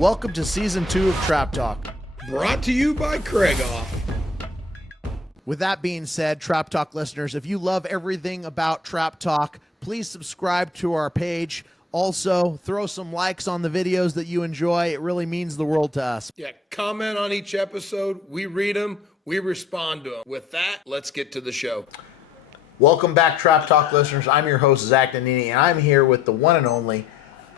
Welcome to Season 2 of Trap Talk. Brought to you by Craigoff. With that being said, Trap Talk listeners, if you love everything about Trap Talk, please subscribe to our page. Also, throw some likes on the videos that you enjoy. It really means the world to us. Yeah, comment on each episode. We read them. We respond to them. With that, let's get to the show. Welcome back, Trap Talk listeners. I'm your host, Zach Nannini, and I'm here with the one and only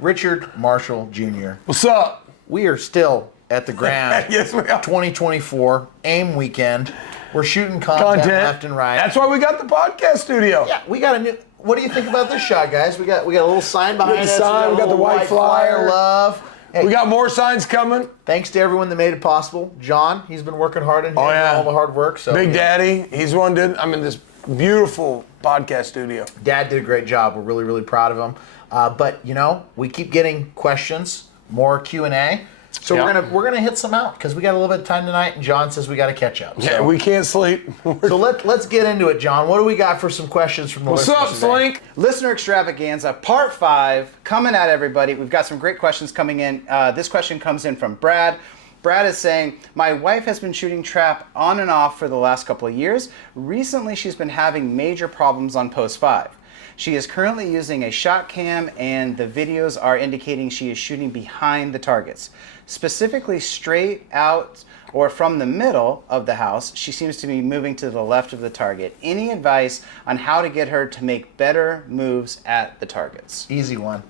Richard Marshall Jr. What's up? We are still at the Grand Yes, we are. 2024 AIM weekend. We're shooting content left and right. That's why we got the podcast studio. Yeah, we got a new. What do you think about this shot, guys? We got a little sign behind us. We got the white flyer. Love. Hey, We got more signs coming. thanks to everyone that made it possible. John, he's been working hard in here, doing all the hard work. So Big Daddy, he's the one did. I'm in this beautiful podcast studio. Dad did a great job. We're really, really proud of him. But you know, we keep getting questions, more Q&A. So we're gonna hit some out because we got a little bit of time tonight, and John says we got to catch up. Yeah, we can't sleep. So let's get into it, John. What do we got for some questions from the What's listeners up, today? Slink? Listener Extravaganza, Part 5, coming at everybody. We've got some great questions coming in. This question comes in from Brad. Brad is saying, my wife has been shooting trap on and off for the last couple of years. Recently, she's been having major problems on post 5. She is currently using a shot cam, and the videos are indicating she is shooting behind the targets. Specifically straight out or from the middle of the house, she seems to be moving to the left of the target. Any advice on how to get her to make better moves at the targets? Easy one.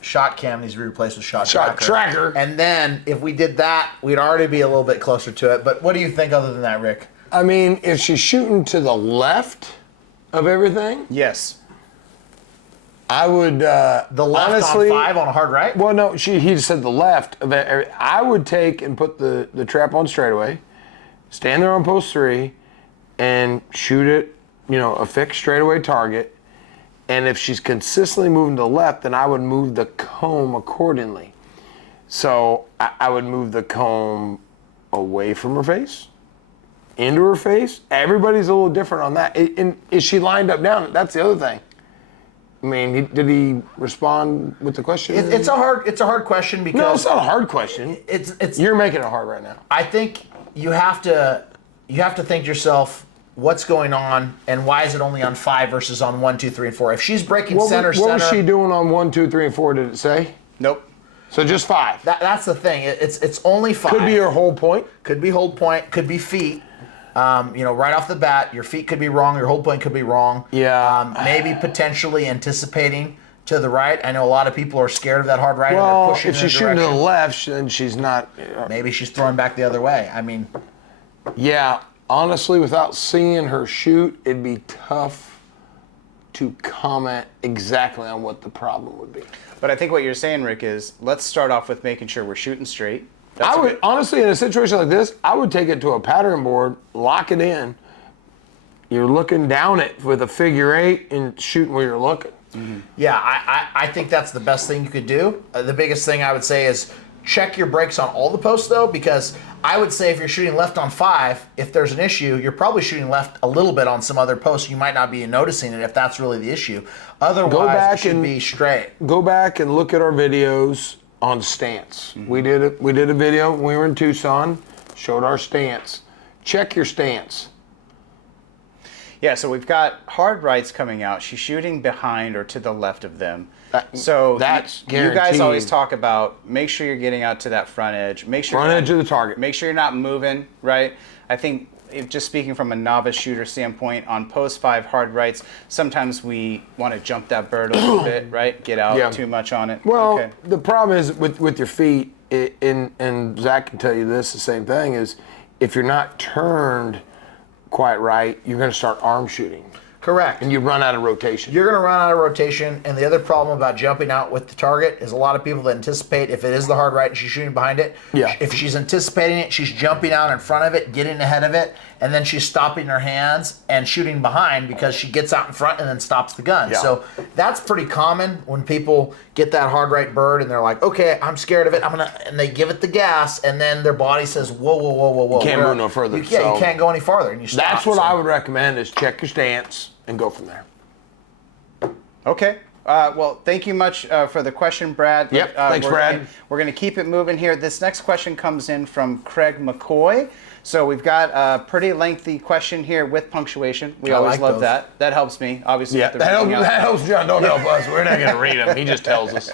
Shot cam needs to be replaced with shot tracker. And then if we did that, we'd already be a little bit closer to it. But what do you think other than that, Rick? I mean, if she's shooting to the left of everything, Yes. I would The left honestly, on 5 on a hard right? Well, no, he just said the left of it. I would take and put the trap on straightaway, stand there on post 3, and shoot it, a fixed straightaway target. And if she's consistently moving to the left, then I would move the comb accordingly. So I would move the comb away from her face, into her face. Everybody's a little different on that. And is she lined up down? That's the other thing. I mean, did he respond with the question? It's a hard question because No, it's not a hard question. It's You're making it hard right now. I think you have to think to yourself, what's going on and why is it only on 5 versus on 1, 2, 3, and 4? If she's breaking center, what was she doing on 1, 2, 3, and 4? Did it say? Nope. So just 5. That's the thing. It's only 5. Could be her whole point. Could be hold point. Could be feet. Right off the bat, your feet could be wrong. Your hold point could be wrong. Yeah. Maybe potentially anticipating to the right. I know a lot of people are scared of that hard right. Well, and they're pushing if she's shooting to the left, then she's not. Maybe she's throwing back the other way. I mean, Yeah. Honestly, without seeing her shoot, it'd be tough to comment exactly on what the problem would be. But I think what you're saying, Rick, is let's start off with making sure we're shooting straight. I would honestly, in a situation like this, I would take it to a pattern board, lock it in. You're looking down it with a figure 8 and shooting where you're looking. Mm-hmm. yeah, I think that's the best thing you could do. The biggest thing I would say is check your brakes on all the posts, though, because I would say if you're shooting left on 5, if there's an issue, you're probably shooting left a little bit on some other posts. You might not be noticing it if that's really the issue. Otherwise, it should be straight. Go back and look at our videos on stance. Mm-hmm. We did a video when we were in Tucson, showed our stance. Check your stance. Yeah, so we've got hard rights coming out. She's shooting behind or to the left of them. That's You guys guaranteed. always talk about make sure you're getting out to that front edge. Make sure Front you're edge of the target. Make sure you're not moving, right? I think just speaking from a novice shooter standpoint, on post 5 hard rights, sometimes we want to jump that bird a little bit, right? Get out too much on it. Well, Okay. the problem is with your feet, and Zach can tell you this, the same thing, is if you're not turned quite right, you're going to start arm shooting. Correct. And you run out of rotation. You're going to run out of rotation, and the other problem about jumping out with the target is a lot of people that anticipate if it is the hard right and she's shooting behind it. Yeah. If she's anticipating it, she's jumping out in front of it, getting ahead of it, and then she's stopping her hands and shooting behind because she gets out in front and then stops the gun. Yeah. So that's pretty common when people get that hard right bird and they're like, okay, I'm scared of it. And they give it the gas, and then their body says, whoa, whoa, whoa, whoa, whoa. You can't move no further. You can't go any farther, and you stop. That's what I would recommend is check your stance and go from there. Okay. Well, thank you much for the question, Brad. Yep, thanks, Brad. We're going to keep it moving here. This next question comes in from Craig McCoy. So we've got a pretty lengthy question here with punctuation. We always like love those. that. That helps me, obviously. Yeah, with the reading out. that helps John. Don't help us. We're not going to read him. He just tells us.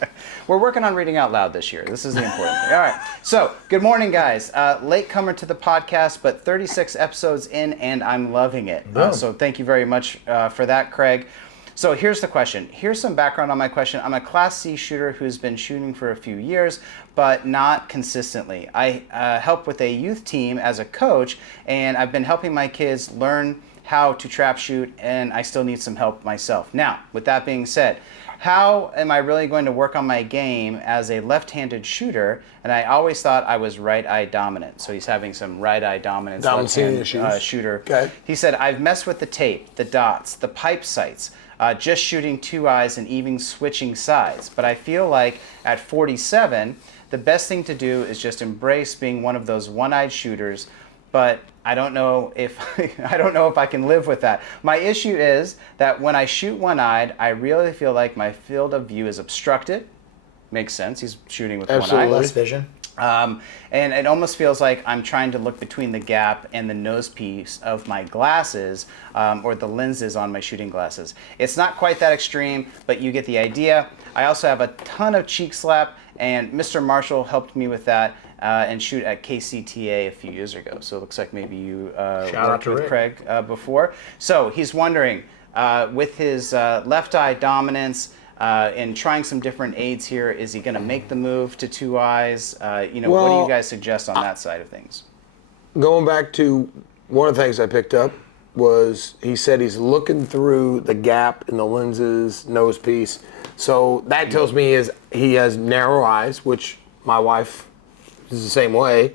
We're working on reading out loud this year. This is the important thing. All right. So, good morning, guys. Late comer to the podcast, but 36 episodes in, and I'm loving it. So, thank you very much for that, Craig. So here's the question. Here's some background on my question. I'm a Class C shooter who's been shooting for a few years, but not consistently. I help with a youth team as a coach, and I've been helping my kids learn how to trap shoot, and I still need some help myself. Now, with that being said, how am I really going to work on my game as a left-handed shooter? And I always thought I was right-eye dominant. So he's having some right-eye dominance, left-hand shooter. Okay. He said, I've messed with the tape, the dots, the pipe sights, just shooting 2 eyes and even switching sides. But I feel like at 47, the best thing to do is just embrace being one of those one-eyed shooters. But I don't know if I can live with that. My issue is that when I shoot one-eyed, I really feel like my field of view is obstructed. Makes sense. He's shooting with one eye. Less vision. And it almost feels like I'm trying to look between the gap and the nose piece of my glasses, or the lenses on my shooting glasses. It's not quite that extreme, but you get the idea. I also have a ton of cheek slap, and Mr. Marshall helped me with that and shoot at KCTA a few years ago. So it looks like maybe you worked with Craig before. So he's wondering, with his left eye dominance, and trying some different aids here, is he going to make the move to 2 eyes? What do you guys suggest on that side of things? Going back to one of the things I picked up was he said he's looking through the gap in the lenses, nose piece. So that tells me he has narrow eyes, which my wife is the same way.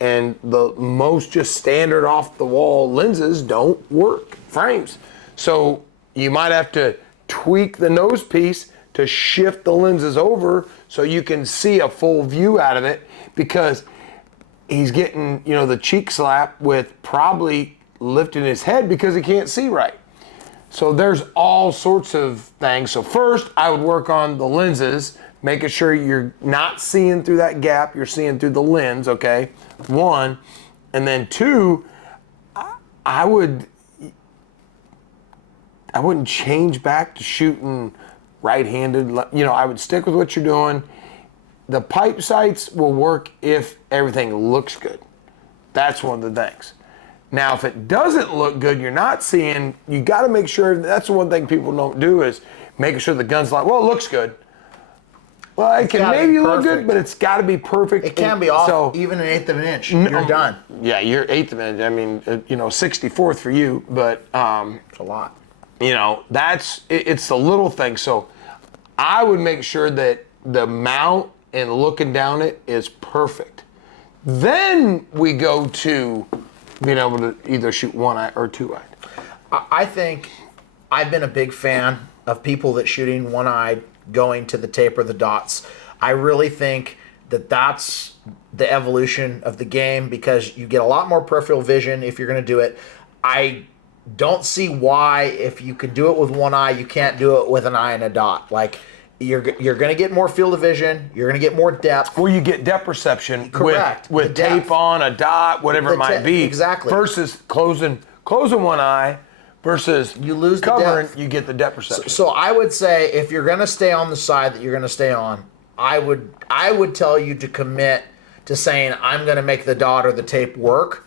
And the most just standard off the wall lenses don't work, frames. So you might have to tweak the nose piece to shift the lenses over so you can see a full view out of it, because he's getting, the cheek slap with probably lifting his head because he can't see right. So there's all sorts of things. So first, I would work on the lenses, making sure you're not seeing through that gap, you're seeing through the lens, okay? 1. And then 2, I wouldn't change back to shooting right-handed. I would stick with what you're doing. The pipe sights will work if everything looks good. That's one of the things. Now, if it doesn't look good, you're not seeing, you got to make sure, that's the one thing people don't do, is making sure the gun's like, well, it looks good. Well, it can maybe look good, but it's got to be perfect. It can be off, so, even 1/8 of an inch. You're done. Yeah, you're 1/8 of an inch. I mean, 64th for you, but it's a lot. It's the little thing. So I would make sure that the mount and looking down it is perfect. Then we go to being able to either shoot 1-eye or 2-eyed. I think I've been a big fan of people that shooting 1-eyed going to the tape or the dots. I really think that that's the evolution of the game, because you get a lot more peripheral vision if you're going to do it. I don't see why, if you could do it with 1 eye, you can't do it with an eye and a dot. Like, you're going to get more field of vision. You're going to get more depth. Well, you get depth perception Correct. with tape on, a dot, whatever it might be. Exactly. Versus closing 1 eye versus you lose covering, the depth. you get the depth perception. So I would say, if you're going to stay on the side that you're going to stay on, I would tell you to commit to saying, I'm going to make the dot or the tape work.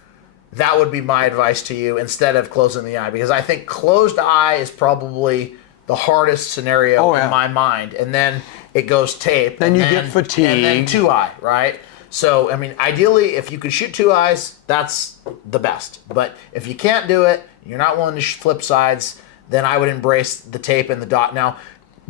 That would be my advice to you, instead of closing the eye, because I think closed eye is probably the hardest scenario in my mind. And then it goes tape. Then you get fatigue. And then 2-eye, right? So, I mean, ideally, if you could shoot 2 eyes, that's the best. But if you can't do it, you're not willing to flip sides, then I would embrace the tape and the dot. Now,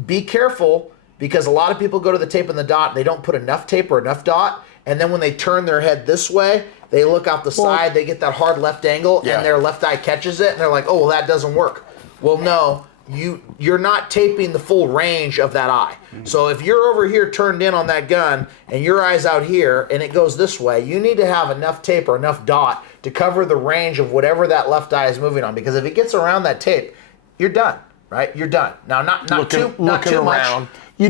be careful, because a lot of people go to the tape and the dot, they don't put enough tape or enough dot, and then when they turn their head this way, they look out the side, they get that hard left angle, and their left eye catches it, and they're like, oh, well, that doesn't work. Well, no, you're not taping the full range of that eye. So if you're over here turned in on that gun, and your eye's out here, and it goes this way, you need to have enough tape or enough dot to cover the range of whatever that left eye is moving on, because if it gets around that tape, you're done. right? You're done. Now, not too looking too around. much. You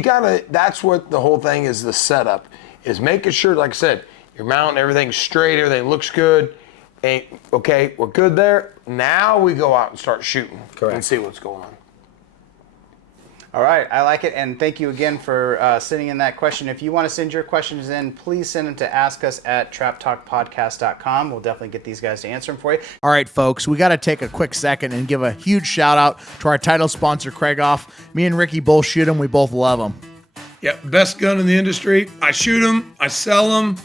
gotta, that's what the whole thing is, the setup, is making sure, like I said, your mount, everything's straight, everything looks good. And okay, we're good there. Now we go out and start shooting. Correct. And see what's going on. All right, I like it, and thank you again for sending in that question. If you want to send your questions in, please send them to askus@traptalkpodcast.com. We'll definitely get these guys to answer them for you. All right, folks, we got to take a quick second and give a huge shout out to our title sponsor, Craigoff. Me and Ricky both shoot him. We both love him. Yeah, best gun in the industry. I shoot them, I sell them.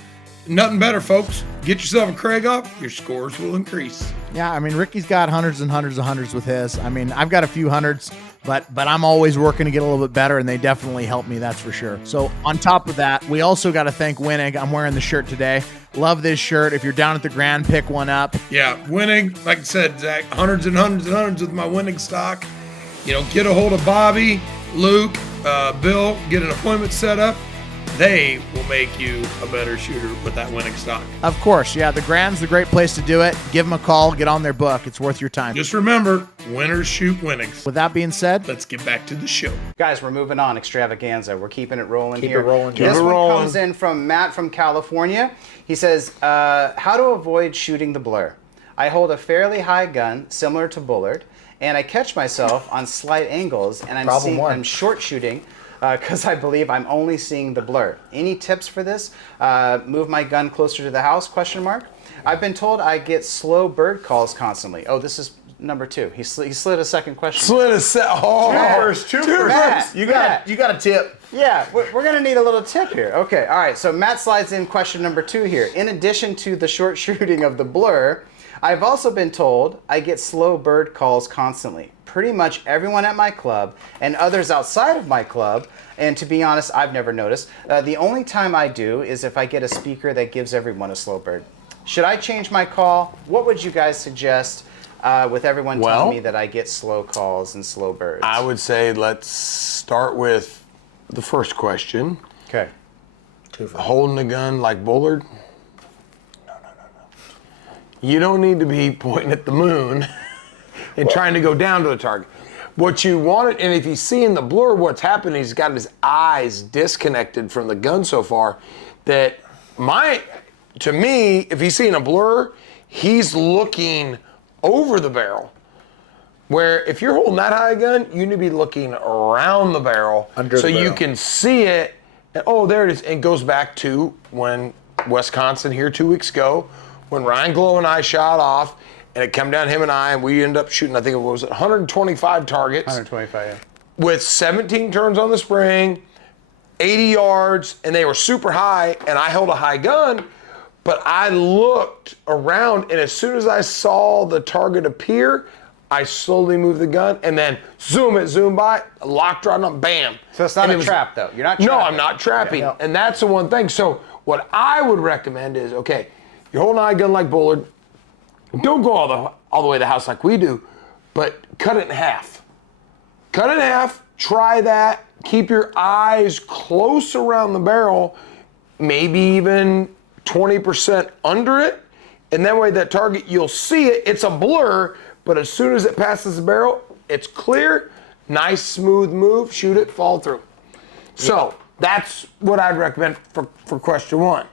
Nothing better, folks. Get yourself a Craigoff, your scores will increase. Yeah, I mean, Ricky's got hundreds and hundreds of hundreds with his. I mean, I've got a few hundreds, but I'm always working to get a little bit better, and they definitely help me, that's for sure. So on top of that, we also got to thank Winnig. I'm wearing the shirt today. Love this shirt. If you're down at the Grand, pick one up. Yeah, Winnig, like I said, Zach, hundreds and hundreds and hundreds with my Winnig stock. You know, get a hold of Bobby, Luke, Bill, get an appointment set up. They will make you a better shooter with that Winnig stock. Of course, yeah, the Grand's the great place to do it. Give them a call, get on their book. It's worth your time. Just remember, winners shoot Winnigs. With that being said, Let's get back to the show. Guys, we're moving on. Extravaganza. We're keeping it rolling Keep here. it rolling, Joe. This Keep it one rolling. comes in from Matt from California. He says, how to avoid shooting the blur. I hold a fairly high gun, similar to Bullard, and I catch myself on slight angles, and I'm short shooting because I believe I'm only seeing the blur. Any tips for this? Move my gun closer to the house, question mark. I've been told I get slow bird calls constantly. Oh, this is number 2. He slid a second question. Slid a set. Oh, two Matt, first. You got a tip. Yeah, we're going to need a little tip here. Okay, all right. So Matt slides in question number 2 here. In addition to the short shooting of the blur, I've also been told I get slow bird calls constantly. Pretty much everyone at my club and others outside of my club, and to be honest, I've never noticed. The only time I do is if I get a speaker that gives everyone a slow bird. Should I change my call? What would you guys suggest with everyone telling me that I get slow calls and slow birds? I would say let's start with the first question. Okay. Holding the gun like Bullard? No. You don't need to be pointing at the moon and trying to go down to the target. What you want, and if he's seeing the blur, what's happening, he's got his eyes disconnected from the gun so far that to me, if he's seeing a blur, he's looking over the barrel. Where if you're holding that high gun, you need to be looking around the barrel so you can see it. And, oh, there it is. And it goes back to when Wisconsin here 2 weeks ago, when Ryan Glow and I shot off, and it come down him and I, and we ended up shooting, I think it was 125 targets. 125, yeah. With 17 turns on the spring, 80 yards, and they were super high, and I held a high gun, but I looked around, and as soon as I saw the target appear, I slowly moved the gun, and then zoom by, locked right on, bam. So it's not a trap, though. You're not trapping. No, I'm not trapping, Yeah. and that's the one thing. So what I would recommend is, okay, you're holding a high gun like Bullard, don't go all the way to the house like we do, but cut it in half. Cut it in half, try that, keep your eyes close around the barrel, maybe even 20% under it, and that way that target, you'll see it, it's a blur, but as soon as it passes the barrel, it's clear, nice smooth move, shoot it, fall through. So that's what I'd recommend for question 1.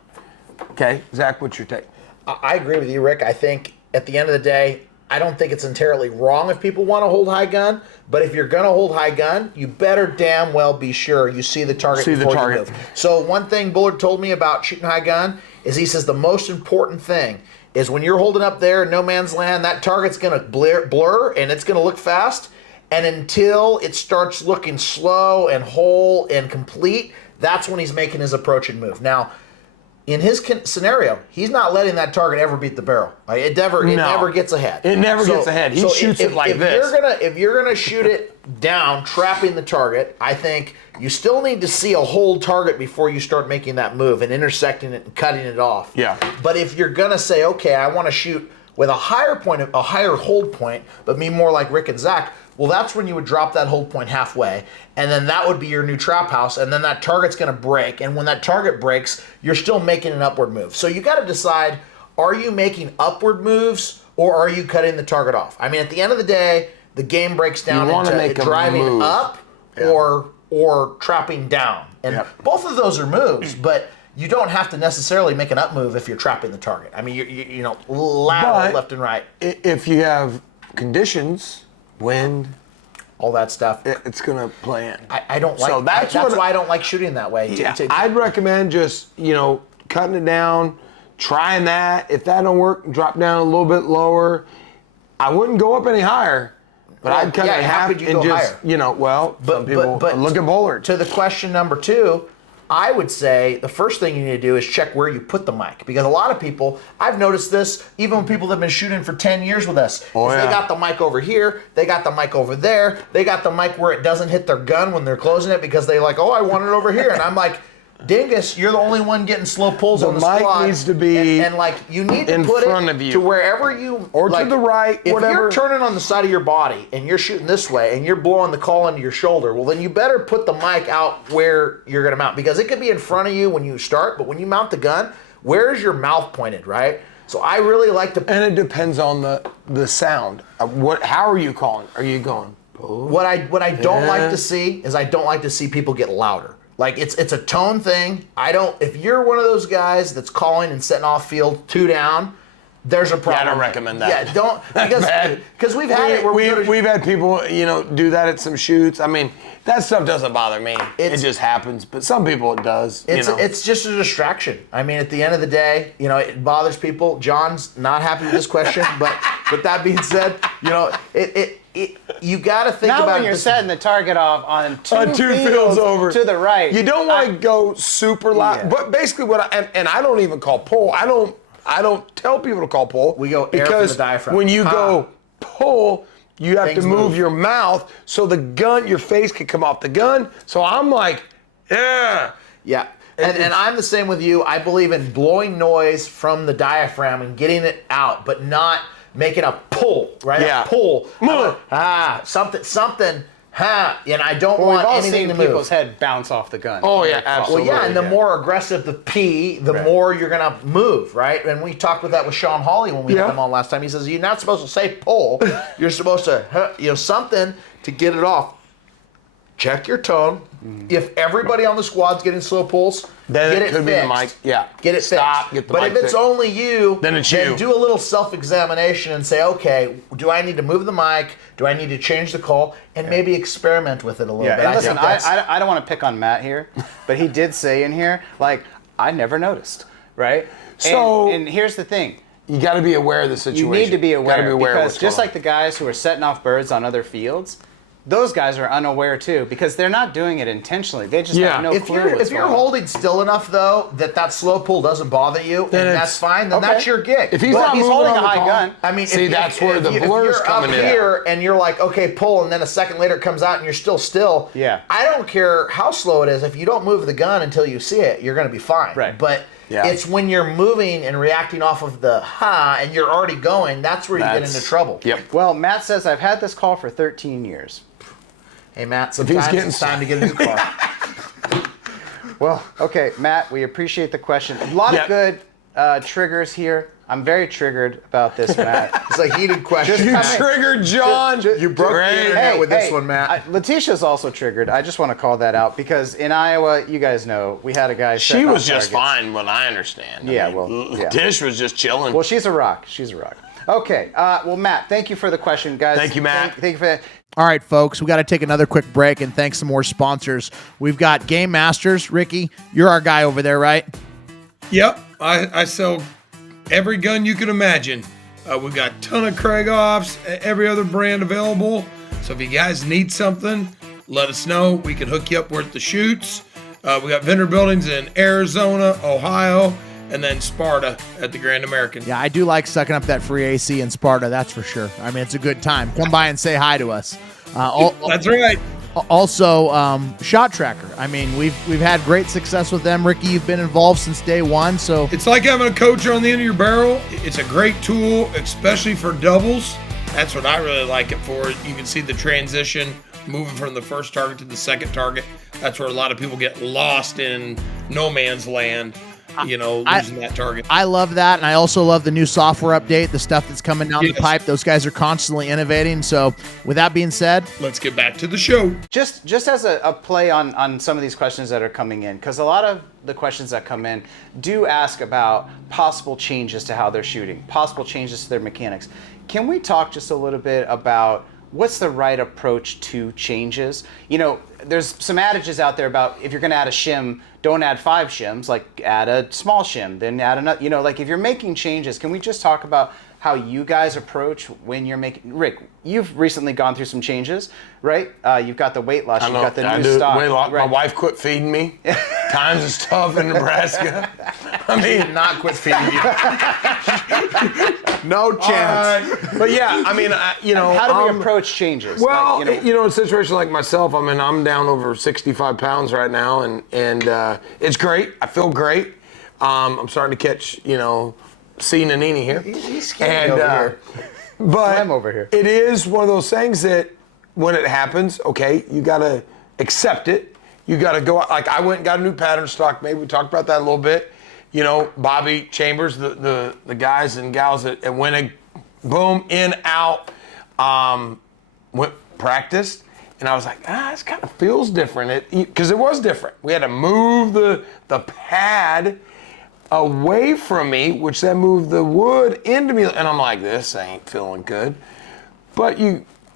Okay, Zach, what's your take? I agree with you, Rick. I think at the end of the day, I don't think it's entirely wrong if people want to hold high gun, but if you're going to hold high gun, you better damn well be sure you see the target before you move. So one thing Bullard told me about shooting high gun is he says the most important thing is when you're holding up there in no man's land, that target's going to blur and it's going to look fast, and until it starts looking slow and whole and complete, that's when he's making his approach and move. Now, in his scenario, he's not letting that target ever beat the barrel. Like, it never gets ahead. It never gets ahead. He shoots it like this. If you're gonna shoot it down, trapping the target, I think you still need to see a whole target before you start making that move and intersecting it and cutting it off. Yeah. But if you're gonna say, okay, I want to shoot with a higher hold point, but be more like Rick and Zach, well, that's when you would drop that hold point halfway, and then that would be your new trap house, and then that target's going to break, and when that target breaks, you're still making an upward move. So you got to decide, are you making upward moves, or are you cutting the target off? I mean, at the end of the day, the game breaks down wanna into make 'em driving move. up or trapping down. And both of those are moves, but you don't have to necessarily make an up move if you're trapping the target. I mean, you know, lateral, But left and right, if you have conditions, wind, all that stuff. it's gonna play in. I don't like. So that's why I don't like shooting that way. I'd recommend just cutting it down, trying that. If that don't work, drop down a little bit lower. I wouldn't go up any higher, but I'd cut it in how half could you and go just higher? some people look at Bullard. To the question number 2, I would say the first thing you need to do is check where you put the mic, because a lot of people, I've noticed this, even when people that have been shooting for 10 years with us, they got the mic over here, they got the mic over there, they got the mic where it doesn't hit their gun when they're closing it because they like, oh, I want it over here, and I'm like, dingus, you're the only one getting slow pulls on the mic squad. needs to be and like you need to in put front it of you. to wherever you Or like, to the right, if whatever. you're turning on the side of your body and you're shooting this way and you're blowing the call into your shoulder, well then you better put the mic out where you're gonna mount, because it could be in front of you when you start, but when you mount the gun, where's your mouth pointed, right? So I really like to. And it depends on the sound. How are you calling? Are you going? What I don't like to see is I don't like to see people get louder. Like it's a tone thing. If you're one of those guys that's calling and setting off field 2 down, there's a problem. I don't recommend that. Yeah, don't, because we've had it where we've had people do that at some shoots. I mean, that stuff doesn't bother me. It just happens, but some people it does. It's just a distraction. I mean, at the end of the day, it bothers people. John's not happy with this question, but with that being said, you got to think Now about when you're setting the target off on two fields over to the right. You don't want to go super loud. Yeah. But basically, I don't even call pull. I don't tell people to call pull. We go air from the diaphragm. When you go pull, you have to move your mouth so your face can come off the gun. So I'm like, yeah. Yeah. And I'm the same with you. I believe in blowing noise from the diaphragm and getting it out, but not making a pull, right? Yeah. A pull. Something. And I don't want anything to move. People's head bounce off the gun. Oh yeah, absolutely. Well, yeah, and the more aggressive the P, the more you're gonna move, right? And we talked with that with Sean Hawley when we had him on last time. He says you're not supposed to say pull. You're supposed to, something to get it off. Check your tone. If everybody on the squad's getting slow pulls, then get it it could fixed. be the mic. Yeah. Get it Stop, fixed. get the but mic if it's fixed. only you, Then it's you. do a little self-examination and say, okay, do I need to move the mic? Do I need to change the call? And maybe experiment with it a little bit. And listen, I don't want to pick on Matt here, but he did say in here, like, I never noticed, right? So and here's the thing. You got to be aware of the situation. You need to be aware, Gotta be aware of because what's just going like the guys who are setting off birds on other fields, those guys are unaware too, because they're not doing it intentionally. They just have no clue if you're holding still enough though that slow pull doesn't bother you, then and that's fine. Then that's your gig. If he's But not he's moving holding on a the high call, gun. I mean, see, that's where the blur's coming in. If you're up here and you're like, okay, pull, and then a second later it comes out and you're still. Yeah. I don't care how slow it is. If you don't move the gun until you see it, you're going to be fine. Right. But it's when you're moving and reacting off of the and you're already going, that's where you get into trouble. Yep. Well, Matt says, I've had this call for 13 years. Hey, Matt, sometimes it's time to get a new car. Well, okay, Matt, we appreciate the question. A lot of good triggers here. I'm very triggered about this, Matt. It's a heated question. You triggered John. You broke the internet with this one, Matt. Letitia's also triggered. I just want to call that out because in Iowa, you guys know, we had a guy. She was just fine, what I understand. Tish was just chilling. Well, she's a rock. She's a rock. Okay. Well, Matt, thank you for the question, guys. Thank you, Matt. Thank you for that. All right, folks, we got to take another quick break and thank some more sponsors. We've got Game Masters. Ricky, you're our guy over there, right? Yep. I sell every gun you can imagine. We've got a ton of Krieghoffs, every other brand available. So if you guys need something, let us know. We can hook you up. We're at the shoots. We got vendor buildings in Arizona, Ohio, and then Sparta at the Grand American. Yeah, I do like sucking up that free AC in Sparta, that's for sure. I mean, it's a good time. Come by and say hi to us. That's right. Also, Shot Tracker. I mean, we've had great success with them. Ricky, you've been involved since day one, so It's like having a coacher on the end of your barrel. It's a great tool, especially for doubles. That's what I really like it for. You can see the transition moving from the first target to the second target. That's where a lot of people get lost in no man's land. losing that target. I love that, and I also love the new software update, the stuff that's coming down the pipe. Those guys are constantly innovating. So with that being said, let's get back to the show. Just as a play on some of these questions that are coming in, because a lot of the questions that come in do ask about possible changes to how they're shooting, possible changes to their mechanics. Can we talk just a little bit about what's the right approach to changes? There's some adages out there about if you're going to add a shim, don't add 5 shims, like add a small shim, then add another, like if you're making changes, can we just talk about how you guys approach when you're making, Rick, you've recently gone through some changes, right? You've got the weight loss, you've got the new stock. Weight loss. Right. My wife quit feeding me. Times is tough in Nebraska. I mean, not quit feeding you. No chance. But yeah, I mean, how do we approach changes? Well, in a situation like myself, I mean, I'm down over 65 pounds right now, and it's great. I feel great. I'm starting to catch, C Nanini here. He's skinny over here. But Slim over here. It is one of those things that when it happens, okay, you got to accept it. You got to go out. Like I went and got a new pattern stock. Maybe we talked about that a little bit. Bobby Chambers, the guys and gals at Winnig, boom, in, out, practiced. And I was like, this kind of feels different. Because it was different. We had to move the pad away from me, which then moved the wood into me. And I'm like, this ain't feeling good. But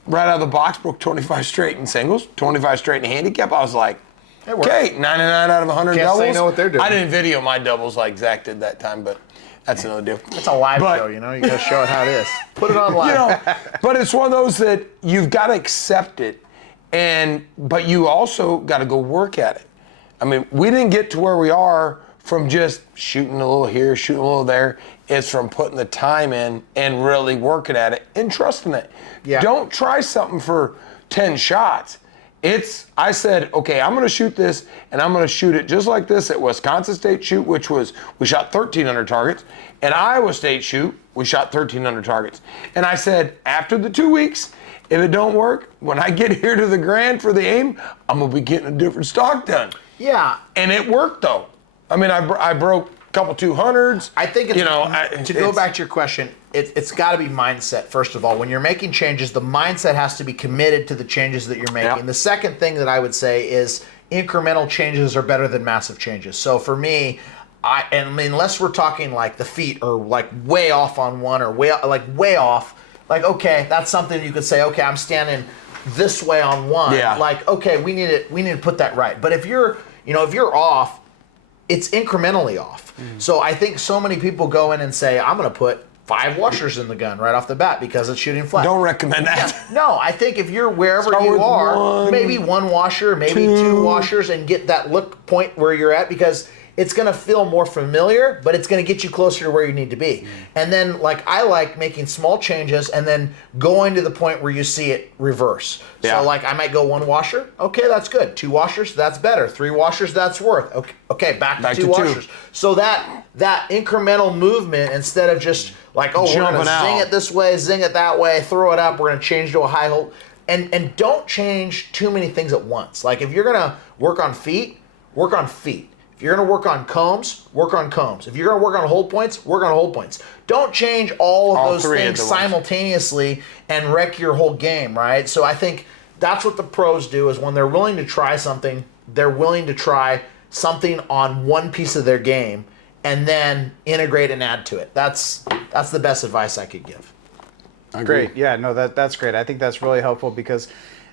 right out of the box, broke 25 straight in singles, 25 straight in handicap. I was like, okay, 99 out of 100 Can't doubles. say know what they're doing. I didn't video my doubles like Zach did that time, but that's another deal. It's a live show, you got to show it how it is. Put it on live. But it's one of those that you've got to accept it, but you also got to go work at it. I mean, we didn't get to where we are from just shooting a little here, shooting a little there. It's from putting the time in and really working at it and trusting it. Yeah. Don't try something for 10 shots. I said, okay, I'm going to shoot this, and I'm going to shoot it just like this at Wisconsin State shoot, which was, we shot 1,300 targets. And Iowa State shoot, we shot 1,300 targets. And I said, after the 2 weeks, if it don't work, when I get here to the Grand for the aim, I'm going to be getting a different stock done. Yeah. And it worked, though. I mean, I broke a couple 200s. I think it's, to go back to your question, it's got to be mindset, first of all. When you're making changes, the mindset has to be committed to the changes that you're making. Yep. The second thing that I would say is incremental changes are better than massive changes. So for me, unless we're talking like the feet or like way off on one or way off, like, okay, that's something you could say, okay, I'm standing this way on one. Yeah. Like, okay, we need to put that right. But if you're off, it's incrementally off. Mm-hmm. So I think so many people go in and say, I'm going to put 5 washers in the gun right off the bat because it's shooting flat. Don't recommend that. Yeah. No, I think if you're wherever you are, maybe 1 washer, maybe 2 washers, and get that look point where you're at, because it's going to feel more familiar, but it's going to get you closer to where you need to be. And then, I like making small changes and then going to the point where you see it reverse. Yeah. So, I might go 1 washer. Okay, that's good. 2 washers, that's better. 3 washers, that's worth. Okay, back to 2 washers. So that incremental movement, instead of just we're going to zing it this way, zing it that way, throw it up, we're going to change to a high hold. And don't change too many things at once. If you're going to work on feet, work on feet. If you're going to work on combs, work on combs. If you're going to work on hold points, work on hold points. Don't change all of those things simultaneously and wreck your whole game, right? So I think that's what the pros do, is when they're willing to try something, they're willing to try something on one piece of their game and then integrate and add to it. That's the best advice I could give. Great. Yeah, no, that's great. I think that's really helpful because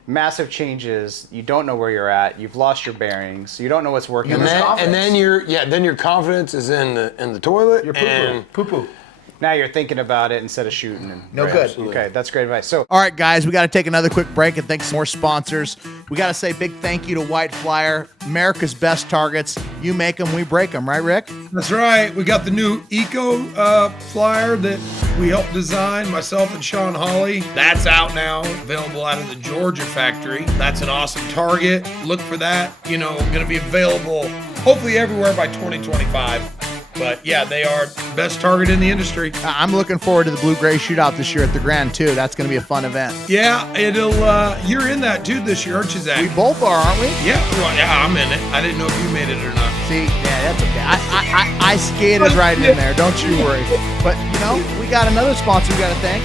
massive changes, you don't know where you're at, you've lost your bearings, you don't know what's working. And then your confidence is in the toilet. You're poo-poo. Now you're thinking about it instead of shooting. No good. Absolutely. Okay, that's great advice. So, all right, guys, we got to take another quick break and thank some more sponsors. We got to say big thank you to White Flyer, America's best targets. You make them, we break them, right, Rick? That's right. We got the new Eco flyer that we helped design, myself and Sean Hawley. That's out now, available out of the Georgia factory. That's an awesome target. Look for that. Going to be available hopefully everywhere by 2025. But yeah, they are best target in the industry. I'm looking forward to the blue-gray shootout this year at the Grand too. That's going to be a fun event. Yeah, you're in that too this year, aren't you, Zach? We both are, aren't we? Yeah, well, yeah, I'm in it. I didn't know if you made it or not. See, yeah, that's okay. I skated right in there. Don't you worry. But we got another sponsor we got to thank.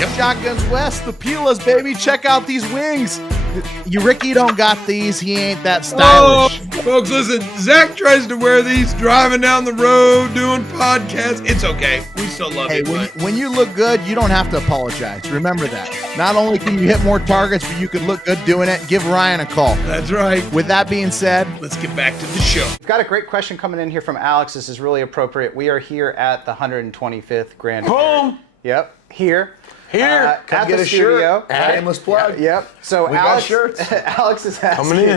Yep. Shotguns West, the Pilas, baby. Check out these wings. Ricky don't got these. He ain't that stylish. Oh, folks, listen. Zach tries to wear these driving down the road, doing podcasts. It's okay. We still love Hey, it. when you look good, you don't have to apologize. Remember that. Not only can you hit more targets, but you can look good doing it. Give Ryan a call. That's right. With that being said, Let's get back to the show. We've got a great question coming in here from Alex. This is really appropriate. We are here at the 125th Grand. Boom. Yep, here. Here. come at get the a studio. shirt. Shameless plug. Yep. So We got Alex, shirts. Alex is asking. Coming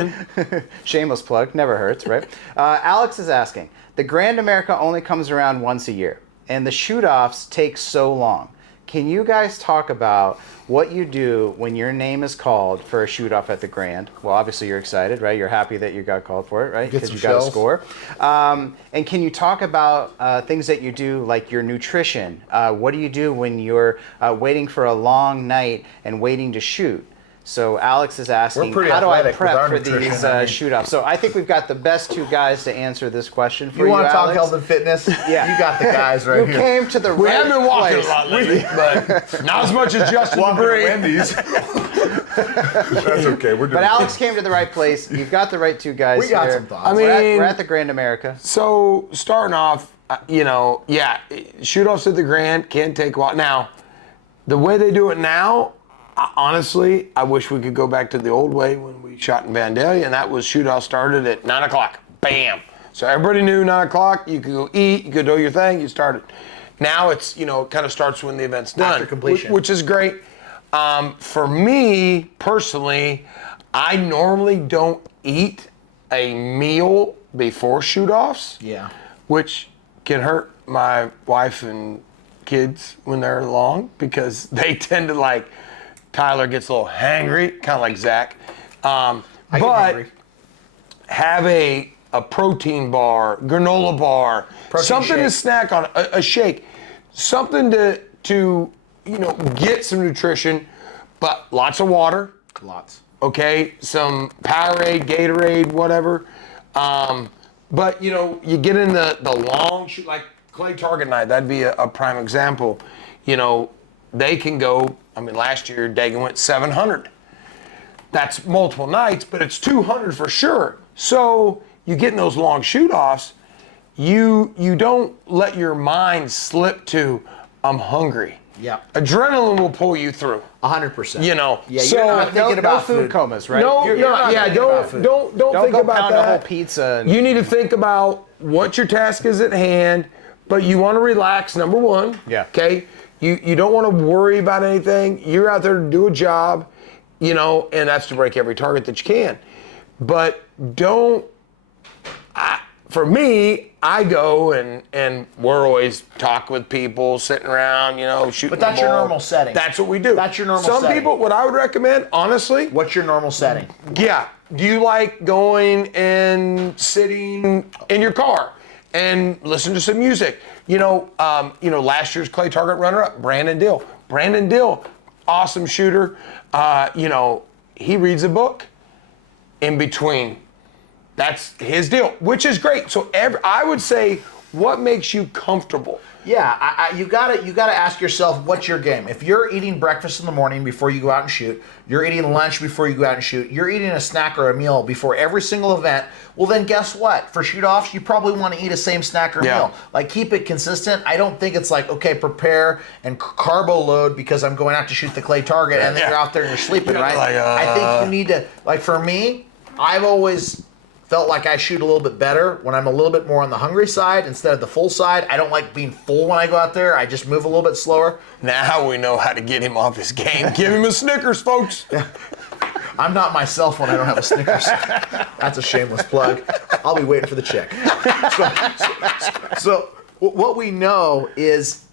in. Shameless plug. Never hurts, right? Alex is asking. The Grand America only comes around once a year, and the shoot-offs take so long. Can you guys talk about what you do when your name is called for a shoot-off at the Grand? Well, obviously you're excited, right? You're happy that you got called for it, right? Get Because some you got a shells. score. And can you talk about things that you do, like your nutrition? What do you do when you're waiting for a long night and waiting to shoot? So Alex is asking, We're pretty how do I athletic with prep our for nutrition, these I mean. shoot-offs? So I think we've got the best two guys to answer this question for you, you want to talk Alex. health and fitness? Yeah. You got the guys right You here. came to the We right have been walking place. a lot lately, but not as much as Justin Walking to Debris. Wendy's. That's okay. We're doing But Alex came to the right place. You've got the right two guys We got here. some thoughts. I We're mean- at the Grand America. So starting off, shoot-offs at the Grand can take a while. Now, the way they do it now, honestly, I wish we could go back to the old way when we shot in Vandalia, and that was shoot-off started at 9 o'clock. Bam. So everybody knew 9 o'clock. You could go eat. You could do your thing. You started. Now it's, it kind of starts when the event's done. After completion. Which is great. For me, personally, I normally don't eat a meal before shoot-offs. Yeah. Which can hurt my wife and kids when they're along because they tend to Tyler gets a little hangry, kind of like Zach. I get But hungry. have a protein bar, granola bar, Protein something to shake. snack on, a shake, something to get some nutrition, but lots of water. Lots. Okay, some Powerade, Gatorade, whatever. But you get in the long shoot, like clay target night. That'd be a prime example. They can go. Last year Dagan went 700. That's multiple nights, but it's 200 for sure. So you get in those long shoot-offs. You don't let your mind slip to I'm hungry. Yeah. Adrenaline will pull you through. 100%. Yeah, so you're not thinking about food comas, right? No, You're don't thinking about food. don't Don't think go about pound that. a whole pizza. And, You need to think about what your task is at hand, but you want to relax, number one. Yeah. Okay? You don't want to worry about anything. You're out there to do a job, and that's to break every target that you can. But for me, I go and we're always talking with people, sitting around, shooting But that's the your ball. normal setting. That's what we do. That's your normal Some setting. people, what I would recommend, honestly, What's your normal setting? yeah. Do you like going and sitting in your car and listen to some music? Last year's clay target runner-up, Brandon Dill. Brandon Dill, awesome shooter. He reads a book in between. That's his deal, which is great. So I would say, what makes you comfortable? Yeah, you gotta ask yourself, what's your game? If you're eating breakfast in the morning before you go out and shoot, you're eating lunch before you go out and shoot, you're eating a snack or a meal before every single event, well then guess what? For shoot-offs, you probably want to eat a same snack or Yeah. meal. Keep it consistent. I don't think it's okay, prepare and carbo load because I'm going out to shoot the clay target and then Yeah. you're out there and you're sleeping, You're right? I think you need to, for me, I've always felt like I shoot a little bit better when I'm a little bit more on the hungry side instead of the full side. I don't like being full when I go out there. I just move a little bit slower. Now we know how to get him off his game. Give him a Snickers, folks. I'm not myself when I don't have a Snickers. That's a shameless plug. I'll be waiting for the check. So what we know is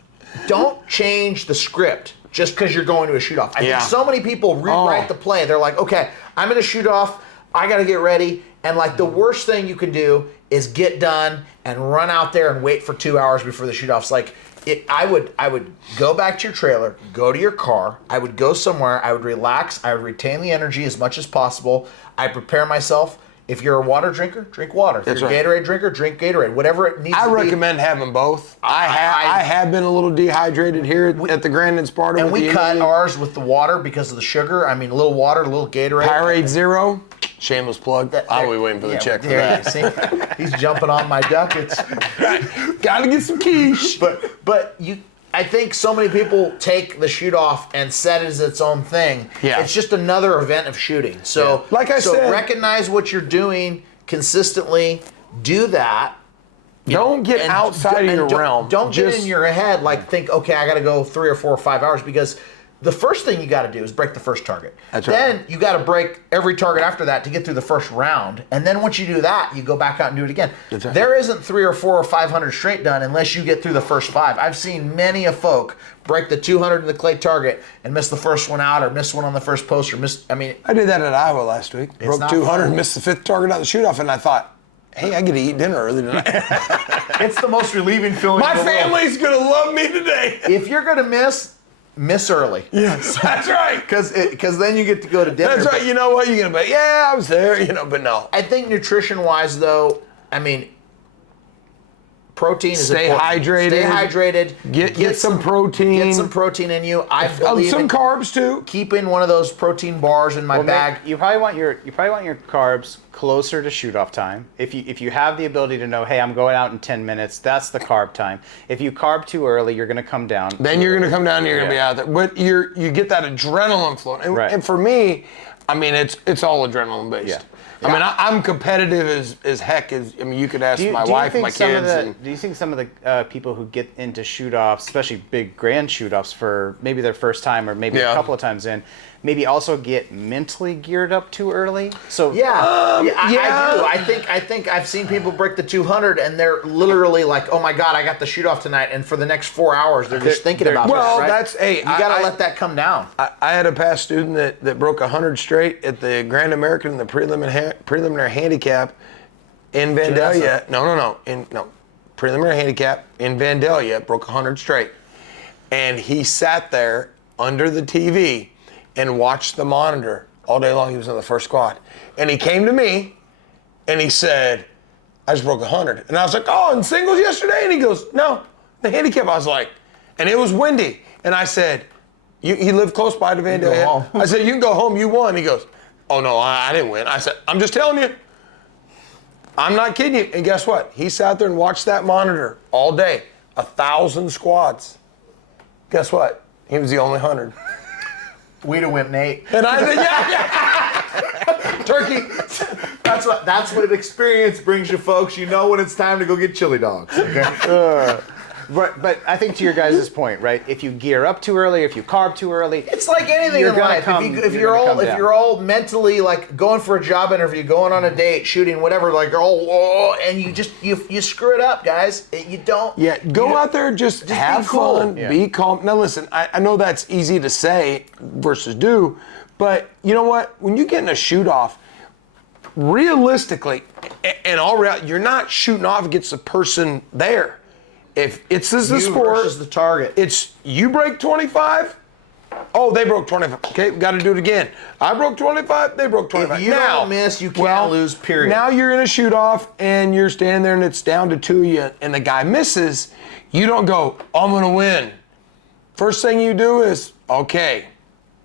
don't change the script just because you're going to a shoot-off. I Yeah. think so many people rewrite the play. They're like, okay, I'm going to shoot off. I got to get ready. And like the worst thing you can do is get done and run out there and wait for 2 hours before the shoot-offs. Like I would go back to your trailer, go to your car. I would go somewhere. I would relax. I would retain the energy as much as possible. I prepare myself. If you're a water drinker, drink water. If you're a Gatorade drinker, drink Gatorade. Whatever it needs to be. I recommend having both. I have been a little dehydrated here at the Grand and Sparta. And we cut ours with the water because of the sugar. I mean, a little water, a little Gatorade. Pyrade Zero. Shameless plug. I'll be waiting for the check for that. See, he's jumping on my duck. It's gotta get some quiche. But I think so many people take the shoot off and set it as its own thing. Yeah. It's just another event of shooting. So, like I said, recognize what you're doing consistently. Do that. Don't get outside of your realm. Don't get in your head think, okay, I got to go 3 or 4 or 5 hours, because the first thing you got to do is break the first target. That's right. Then you got to break every target after that to get through the first round. And then once you do that, you go back out and do it again. That's right. There isn't 3 or 4 or 500 straight done unless you get through the first 5. I've seen many a folk break the 200 in the clay target and miss the first one out, or miss one on the first post, or I did that at Iowa last week. Broke 200, fun. missed the 5th target out of the shoot-off, and I thought, hey, I get to eat dinner early tonight. It's the most relieving feeling. My in the world. family's gonna love me today. If you're gonna miss early. Yes, that's right. Because then you get to go to dinner. That's right. You know what? You're gonna be, yeah, I was there. But no. I think nutrition-wise, though, protein is Stay important. hydrated. Stay hydrated. Get some protein. Get some protein in you. I believe some in carbs too. keeping one of those protein bars in my bag. You probably want your carbs closer to shoot off time. If you have the ability to know, hey, I'm going out in 10 minutes, that's the carb time. If you carb too early, you're going to come down. Then you're going to come down and you're going to be out there. But you get that adrenaline flowing. And, Right. and for me, it's all adrenaline based. Yeah. I'm competitive as heck. You could ask my wife and my kids. Do you think some of the people who get into shoot-offs, especially big grand shoot-offs for maybe their first time or maybe a couple of times in, maybe also get mentally geared up too early? So I do. I think I've seen people break the 200 and they're literally like, oh my God, I got the shoot off tonight, and for the next 4 hours they're just thinking about well, this, right? You gotta let that come down. I had a past student that broke 100 straight at the Grand American in the preliminary handicap in Vandalia. Preliminary handicap in Vandalia, broke 100 straight. And he sat there under the TV and watched the monitor all day long. He was in the first squad. And he came to me and he said, I just broke 100. And I was like, oh, in singles yesterday? And he goes, no, the handicap. I was like, and it was windy. And I said, he lived close by to Vandalia. I said, you can go home, you won. He goes, oh no, I didn't win. I said, I'm just telling you. I'm not kidding you. And guess what? He sat there and watched that monitor all day. 1,000 squads. Guess what? He was the only 100. We'd have went Nate. And I said, turkey. That's what experience brings you, folks. You know when it's time to go get chili dogs. Okay. But I think to your guys' point, right? If you gear up too early, if you carb too early, it's like anything in life. If you're all mentally like going for a job interview, going on a date, shooting, whatever, like and you screw it up, guys. You don't. Yeah, go out there, just have fun, be calm. Now listen, I know that's easy to say versus do, but you know what? When you get in a shoot off, realistically, and all reality, you're not shooting off against the person there. If it's the sport, versus the target. It's you break 25. Oh, they broke 25. Okay, we got to do it again. I broke 25. They broke 25. If you don't miss, you can't lose. Period. Now you're in a shoot off and you're standing there and it's down to 2 of you, and the guy misses. You don't go, I'm gonna win. First thing you do is, okay,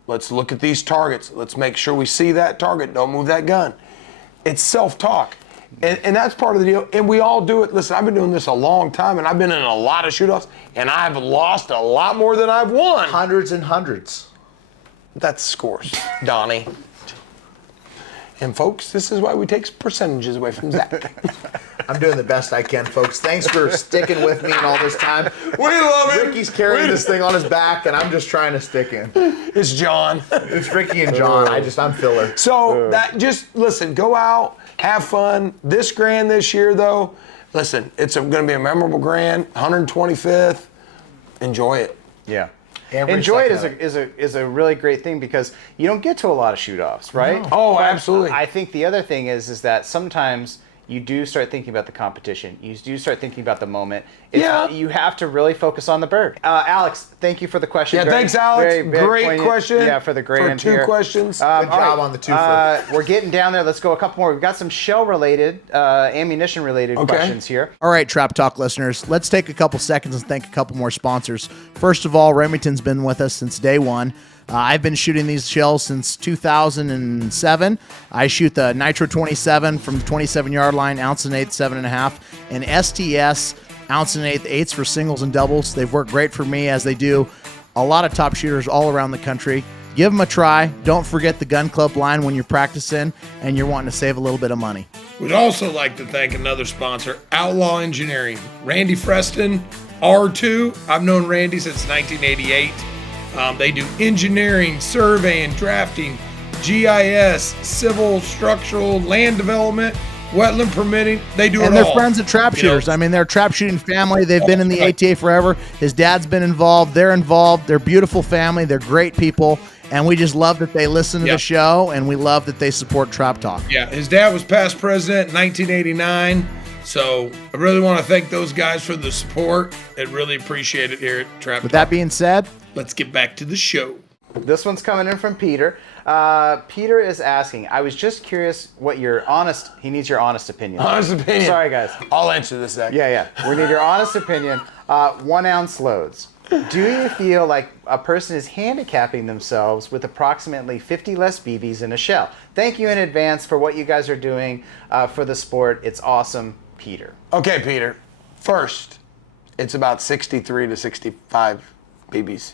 let's look at these targets. Let's make sure we see that target. Don't move that gun. It's self-talk. And that's part of the deal. And we all do it. Listen, I've been doing this a long time, and I've been in a lot of shoot-offs, and I've lost a lot more than I've won. Hundreds and hundreds. That's scores, Donnie. And folks, this is why we take percentages away from Zach. I'm doing the best I can, folks. Thanks for sticking with me in all this time. We love it. Ricky's carrying this thing on his back, and I'm just trying to stick in. It's John. It's Ricky and John. I'm filler. So listen, go out, have fun. This grand this year, though, listen, it's going to be a memorable grand, 125th. Enjoy it. Yeah. enjoy it is a really great thing because you don't get to a lot of shoot-offs, right? No. Oh, But absolutely. I think the other thing is that sometimes you do start thinking about the competition. You do start thinking about the moment. Yeah. You have to really focus on the bird. Alex, thank you for the question. Yeah, thanks, Alex. Great poignant. question. Yeah, for the great For end 2 here. questions. Good All job on the 2 for. We're getting down there. Let's go a couple more. We've got some shell-related, ammunition-related questions here. All right, Trap Talk listeners, let's take a couple seconds and thank a couple more sponsors. First of all, Remington's been with us since day one. I've been shooting these shells since 2007. I shoot the Nitro 27 from the 27-yard line, ounce and eighth, 7.5, and STS ounce and eighth, eighths for singles and doubles. They've worked great for me as they do a lot of top shooters all around the country. Give them a try. Don't forget the gun club line when you're practicing and you're wanting to save a little bit of money. We'd also like to thank another sponsor, Outlaw Engineering. Randy Freston, R2. I've known Randy since 1988. They do engineering, surveying, drafting, GIS, civil, structural, land development, wetland permitting. They do And it they're all. friends of trap shooters. I mean, they're a trap shooting family. They've been in the ATA forever. His dad's been involved. They're involved. They're a beautiful family. They're great people. And we just love that they listen to the show, and we love that they support Trap Talk. Yeah, his dad was past president in 1989. So I really want to thank those guys for the support. I really appreciate it here at Trap With Talk. that being said, Let's get back to the show. This one's coming in from Peter. Peter is asking, I was just curious what he needs your honest opinion. Honest opinion. Sorry, guys. I'll answer this, Zach. Yeah. We need your honest opinion. 1 ounce loads. Do you feel like a person is handicapping themselves with approximately 50 less BBs in a shell? Thank you in advance for what you guys are doing for the sport. It's awesome, Peter. Okay, Peter. First, it's about 63 to 65 BBs.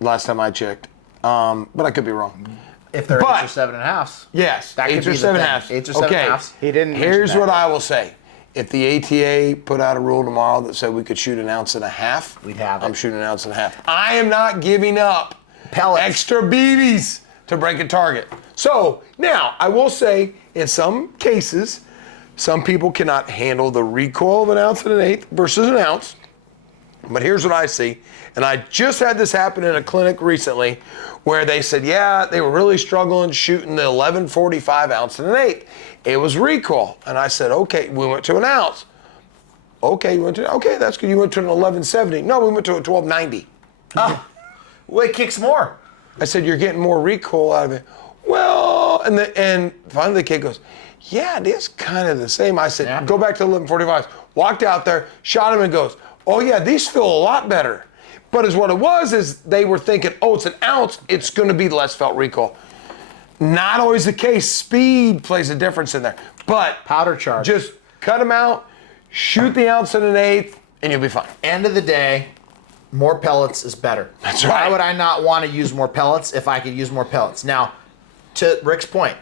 Last time I checked. But I could be wrong. if they're But- 8 or 7.5s. Yes, That could 8 be or the 7.5. thing. 8 or 7.5s. He didn't mention Here's that what yet. I will say. If the ATA put out a rule tomorrow that said we could shoot 1.5 ounces, We'd have it. I'm shooting 1.5 ounces. I am not giving up Pellets. extra BBs to break a target. So now I will say, in some cases, some people cannot handle the recoil of 1.1 ounces versus 1 ounce. But here's what I see, and I just had this happen in a clinic recently where they said, yeah, they were really struggling shooting the 11.45 ounce and 1/8. It was recoil. And I said, okay, we went to 1 ounce. Okay, that's good. You went to an 11.70. No, we went to a 12.90. Well, it kicks more. I said, you're getting more recoil out of it. Well, and finally the kid goes, yeah, it is kind of the same. I said, Yeah. go back to 11.45s. Walked out there, shot him and goes, oh yeah, these feel a lot better. But what it was is they were thinking, oh, it's 1 ounce, it's going to be less felt recoil. Not always the case. Speed plays a difference in there. But Powder charge. just cut them out, shoot the 1.1 ounce, and you'll be fine. End of the day, more pellets is better. That's Why right. would I not want to use more pellets if I could use more pellets? Now, to Rick's point,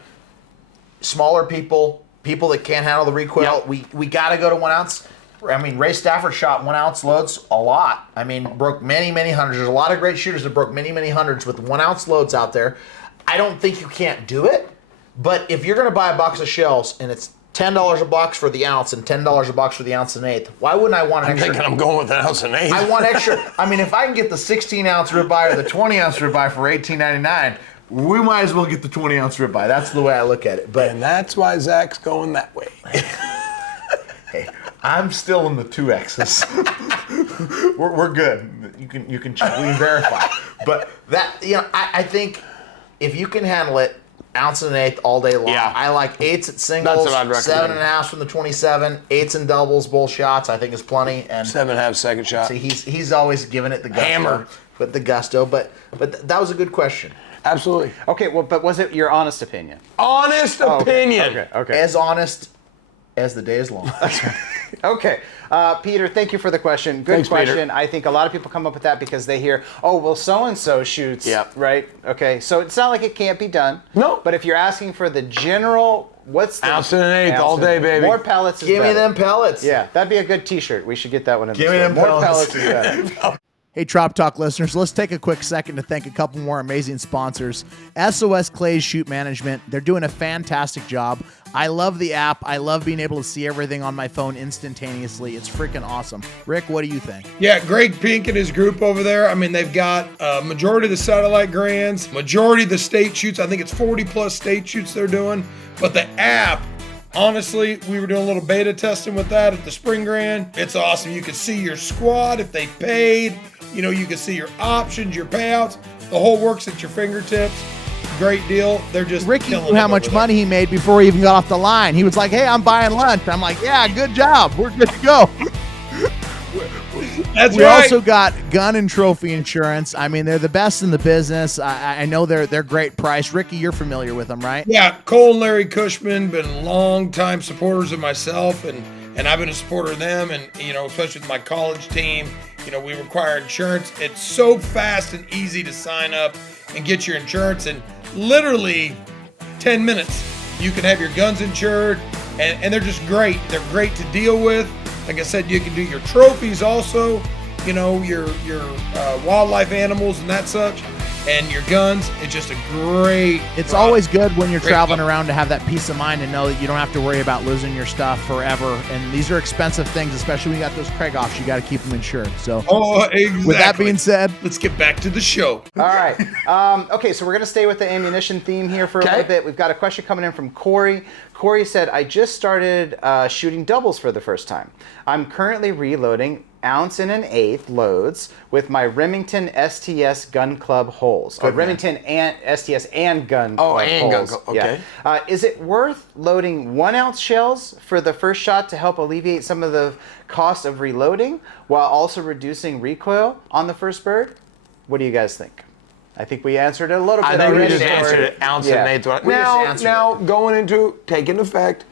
smaller people that can't handle the recoil, Yep. we got to go to 1 ounce. I mean, Ray Stafford shot 1 ounce loads a lot. I mean, broke many, many hundreds. There's a lot of great shooters that broke many, many hundreds with 1 ounce loads out there. I don't think you can't do it, but if you're going to buy a box of shells and it's $10 a box for the ounce and $10 a box for the 1.1 ounce, why wouldn't I want an I'm extra? thinking I'm going with 1.1 ounce. I want extra. I mean, if I can get the 16-ounce ribeye or the 20-ounce ribeye for $18.99, we might as well get the 20-ounce ribeye. That's the way I look at it. But And that's why Zach's going that way. hey, I'm still in the 2X's. we're good. You can check. We can verify. But that I think if you can handle it, 1.1 ounce all day long. Yeah. I like 8s at singles, That's what I'd recommend. 7.5 from the 27, 8s and doubles, both shots. I think is plenty. And 7.5 second shot. see, he's always giving it the gusto. Hammer. With the gusto. But that was a good question. Absolutely. Okay, well, but was it your honest opinion? Honest opinion. Okay. As honest as the day is long. Okay, Peter, thank you for the question. Good Thanks, Peter. question. I think a lot of people come up with that because they hear, oh, well, so-and-so shoots, Yep. right? Okay, so it's not like it can't be done. No. But if you're asking for the general, what's the... 1.1 ounce all Ounce and day, an eighth. baby. More pellets is Give me better. them pellets. Yeah, that'd be a good T-shirt. We should get that one in Give the me store. them More pellets. pellets is better. Hey, Trop Talk listeners, let's take a quick second to thank a couple more amazing sponsors. SOS Clay's Shoot Management. They're doing a fantastic job. I love the app. I love being able to see everything on my phone instantaneously. It's freaking awesome. Rick, what do you think? Yeah, Greg Pink and his group over there. I mean, they've got majority of the satellite grands, majority of the state shoots. I think it's 40 plus state shoots they're doing. But the app, honestly, we were doing a little beta testing with that at the Spring Grand. It's awesome. You can see your squad if they paid. You know, you can see your options, your payouts. The whole works at your fingertips. Great deal. They're just Ricky knew how much money he made before he even got off the line. He was like, hey, I'm buying lunch. I'm like, yeah, good job. We're good to go. That's we right. also got gun and trophy insurance. I mean, they're the best in the business. I know they're great price. Ricky, you're familiar with them, right? Yeah, Cole and Larry Cushman been long-time supporters of myself, and I've been a supporter of them, and, you know, especially with my college team. You know, we require insurance. It's so fast and easy to sign up and get your insurance in literally 10 minutes. You can have your guns insured, and they're just great. They're great to deal with. Like I said, you can do your trophies also, you know, your wildlife animals and that such, and your guns. It's just a great It's product. always good when you're Great traveling product. around to have that peace of mind and know that you don't have to worry about losing your stuff forever. And these are expensive things, especially when you got those Craig offs. You got to keep them insured. So Oh, exactly. with that being said, let's get back to the show. All right. Okay, so we're going to stay with the ammunition theme here for a little bit. We've got a question coming in from Corey. Corey said, I just started shooting doubles for the first time. I'm currently reloading 1 1/8 loads with my Remington STS gun club holes. Remington and STS and gun club and gun holes. club, okay. Yeah. Is it worth loading 1 ounce shells for the first shot to help alleviate some of the cost of reloading while also reducing recoil on the first bird? What do you guys think? I think we answered it a little bit. I think we already. just answered it. Ounce and eighth. We just answered Now, going into taking effect,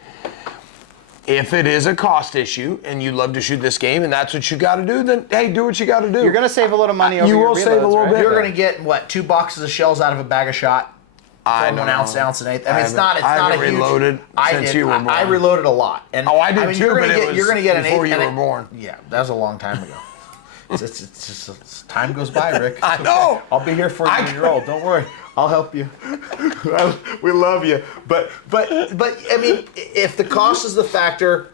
if it is a cost issue and you love to shoot this game and that's what you got to do, then hey, do what you got to do. You're going to save a little money over You your will save a reloads, little right? bit. you're going to get, what, 2 boxes of shells out of a bag of shot? I From know. 1 ounce, 1 1/8. I mean, it's haven't- not I a haven't huge. reloaded I since did. you were born. I reloaded a lot. And Oh, I did too, you're but gonna it get, was you're going to get an before eighth. you were born. Yeah, that was a long time ago. It's just time goes by, Rick. I know. I'll be here for you when you're old. Don't worry. I'll help you. We love you. But I mean, if the cost is the factor,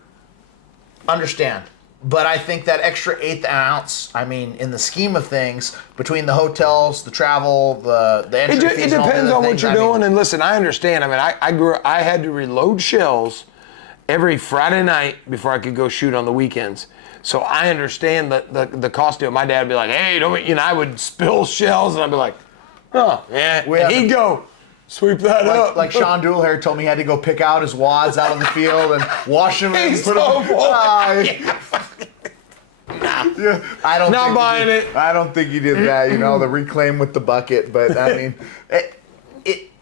understand. But I think that extra 1/8 ounce, I mean, in the scheme of things, between the hotels, the travel, the entry It fees, and all the depends other on what things, you're I mean, doing. And listen, I understand. I mean, I had to reload shells every Friday night before I could go shoot on the weekends. So I understand the cost of it. My dad would be like, hey, don't, you know, I would spill shells and I'd be like, oh, yeah. We And have he'd go, sweep that up. like Sean Doolhair told me he had to go pick out his wads out on the field and wash them and He's put so them. bold. Yeah, I don't. Not think buying he, it. I don't think he did that. You know, the reclaim with the bucket. But I mean,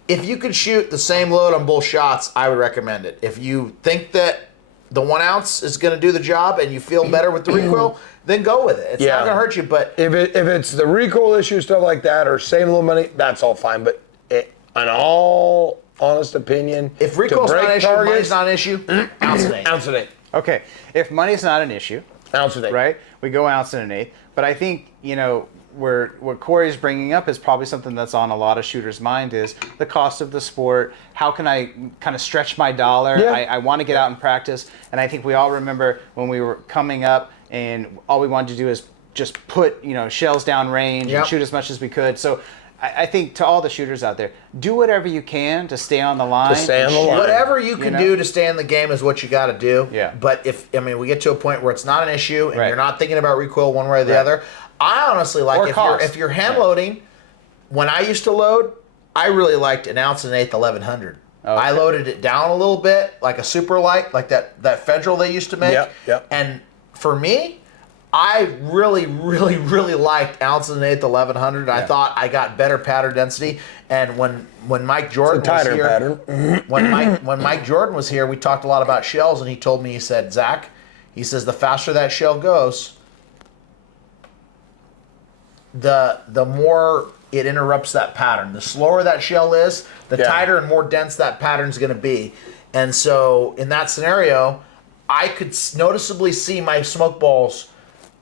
if you could shoot the same load on both shots, I would recommend it. If you think that the 1 ounce is going to do the job and you feel better with the recoil, then go with it. It's not going to hurt you. But if it's the recoil issue, stuff like that, or save a little money, that's all fine. But in all honest opinion, if recoil's not an issue, money's not an issue. Ounce and 1/8. Ounce and 1/8. Okay, if money's not an issue, Ounce and 1/8. right? We go 1 1/8 ounce. But I think, you know, what Corey's bringing up is probably something that's on a lot of shooters' mind is the cost of the sport. How can I kind of stretch my dollar? Yeah. I want to get out and practice. And I think we all remember when we were coming up and all we wanted to do is just put, you know, shells down range Yep. and shoot as much as we could. So I think to all the shooters out there, do whatever you can to stay on the line. stay on and the shoot. line. Whatever you can know? do to stay in the game is what you got to do. Yeah. But we get to a point where it's not an issue and Right. you're not thinking about recoil one way or the Right. other. I honestly like Or cost. if you're hand Yeah. loading. When I used to load, I really liked 1 1/8 1100. Okay. I loaded it down a little bit, like a super light, like that Federal they used to make. Yep. And for me, I really, really, really liked 1 1/8 1100. I thought I got better pattern density. And when Mike Jordan was tighter here, pattern. when Mike Jordan was here, we talked a lot about shells, and he told me, he said, Zach, he says the faster that shell goes, the more it interrupts that pattern. The slower that shell is, the tighter and more dense that pattern's going to be. And so in that scenario, I could noticeably see my smoke balls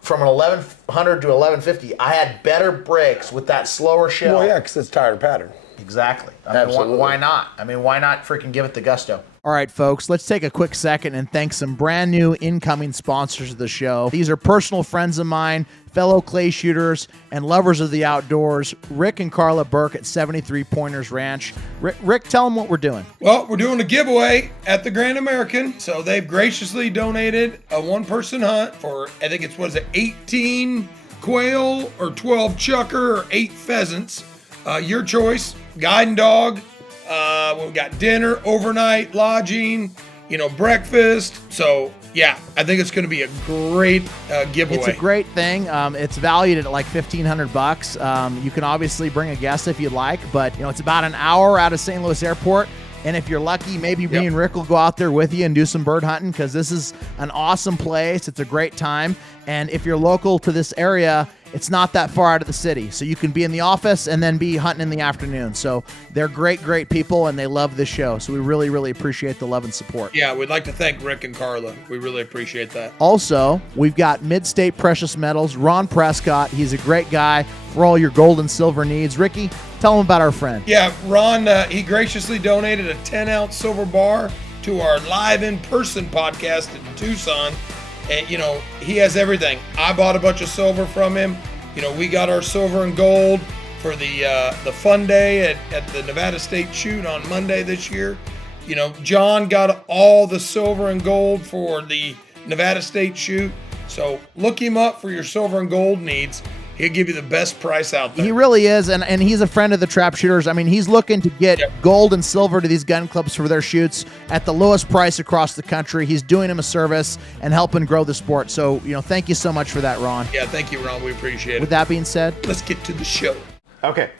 from an 1100 to 1150, I had better brakes with that slower shell. Well, yeah, because it's tire pattern. Exactly. I mean, Absolutely. why not? I mean, why not freaking give it the gusto? All right, folks, let's take a quick second and thank some brand new incoming sponsors of the show. These are personal friends of mine, fellow clay shooters, and lovers of the outdoors, Rick and Carla Burke at 73 Pointers Ranch. Rick, tell them what we're doing. Well, we're doing a giveaway at the Grand American. So they've graciously donated a one-person hunt for, I think it's, 18 quail or 12 chucker or 8 pheasants. Your choice, guide and dog. We've got dinner, overnight, lodging, breakfast. So, yeah, I think it's going to be a great giveaway. It's a great thing. It's valued at like $1,500. You can obviously bring a guest if you'd like, but it's about an hour out of St. Louis Airport. And if you're lucky, maybe me and Rick will go out there with you and do some bird hunting, because this is an awesome place. It's a great time. And if you're local to this area, it's not that far out of the city. So you can be in the office and then be hunting in the afternoon. So they're great, great people, and they love this show. So we really, really appreciate the love and support. Yeah, we'd like to thank Rick and Carla. We really appreciate that. Also, we've got Mid-State Precious Metals, Ron Prescott. He's a great guy for all your gold and silver needs. Ricky, tell them about our friend. Yeah, Ron, he graciously donated a 10-ounce silver bar to our live in-person podcast in Tucson. And, he has everything. I bought a bunch of silver from him. We got our silver and gold for the fun day at the Nevada State Shoot on Monday this year. John got all the silver and gold for the Nevada State Shoot. So look him up for your silver and gold needs. He'll give you the best price out there. He really is, and he's a friend of the Trapshooters. I mean, he's looking to get gold and silver to these gun clubs for their shoots at the lowest price across the country. He's doing them a service and helping grow the sport. So, thank you so much for that, Ron. Yeah, thank you, Ron. We appreciate it. With that being said, let's get to the show. Okay.